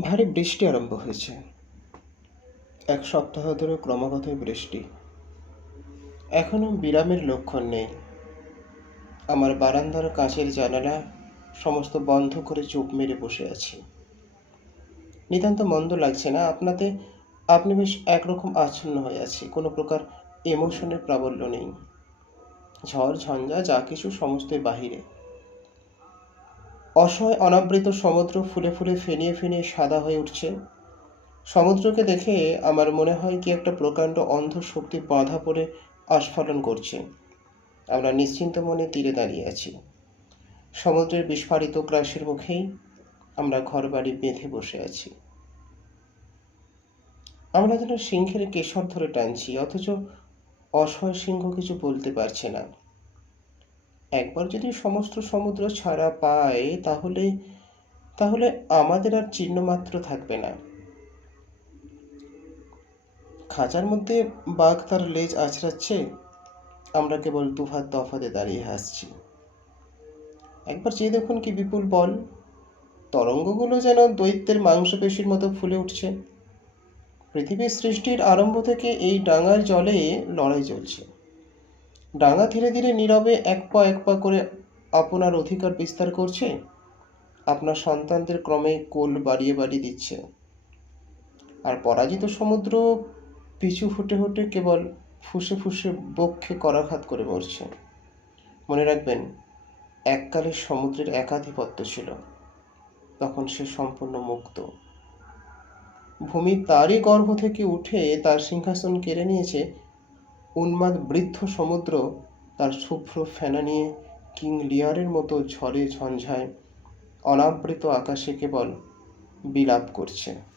ভারী বৃষ্টি আরম্ভ হয়েছে। এক সপ্তাহ ধরে ক্রমাগতই বৃষ্টি। এখনও বিরামের লক্ষণ নেই। আমার বারান্দার কাঁচের জানালা সমস্ত বন্ধ করে চোখ মেরে বসে আছি। নিতান্ত মন্দ লাগছে না, আপনাতে, আপনি বেশ একরকম আচ্ছন্ন হয়ে আছে, কোনো প্রকার ইমোশনের প্রাবল্য নেই। ঝড়, ঝঞ্ঝা, যা কিছু, সমস্তই বাহিরে। অসহায় অনাবৃত সমুদ্র ফুলে ফুলে ফেনিয়ে ফেনিয়ে সাদা হয়ে উঠছে। সমুদ্রকে দেখে আমার মনে হয় কি একটা প্রকাণ্ড অন্ধ শক্তি বাধা পড়ে আস্ফালন করছে। আমরা নিশ্চিন্ত মনে তীরে দাঁড়িয়ে আছি। সমুদ্রের বিস্ফারিত গ্রাসের মুখেই আমরা ঘরবাড়ি বেঁধে বসে আছি। আমরা যেন সিংহের কেশর ধরে টানছি, অথচ অসহায় সিংহ কিছু বলতে পারছে না। একবার যদি সমস্ত সমুদ্র ছাড়া পায়, তাহলে তাহলে আমাদের আর চিহ্নমাত্র থাকবে না। খাঁচার মধ্যে বাঘ তার লেজ আছড়াচ্ছে। আমরা কেবল দুহাত তফাতে দাঁড়িয়ে হাসছি। একবার চেয়ে দেখুন কি বিপুল বল। তরঙ্গগুলো যেন দৈত্যের মাংসপেশির মতো ফুলে উঠছে। পৃথিবীর সৃষ্টির আরম্ভ থেকে এই ডাঙার জলে লড়াই চলছে। ডাঙা ধীরে ধীরে নীরবে এক পা এক পা করে আপনার অধিকার বিস্তার করছে। আপনার সন্তানদের ক্রমে কোল বাড়িয়ে বাড়িয়ে দিচ্ছে। আর পরাজিত সমুদ্র পিছু ফুটে ফুটে কেবল ফুসে ফুসে বক্ষে করাঘাত করে মরছে। মনে রাখবেন, এককালে সমুদ্রের একাধিপত্য ছিল, তখন সে সম্পূর্ণ মুক্ত। ভূমি তারই গর্ভ থেকে উঠে তার সিংহাসন কেড়ে নিয়েছে উন্মাদ বৃদ্ধ সমুদ্র তার শুভ্র ফেনা নিয়ে কিং লিয়ারের মতো ঝড়ে ঝঞ্ঝায় অনাবৃত আকাশে কেবল বিলাপ করছে।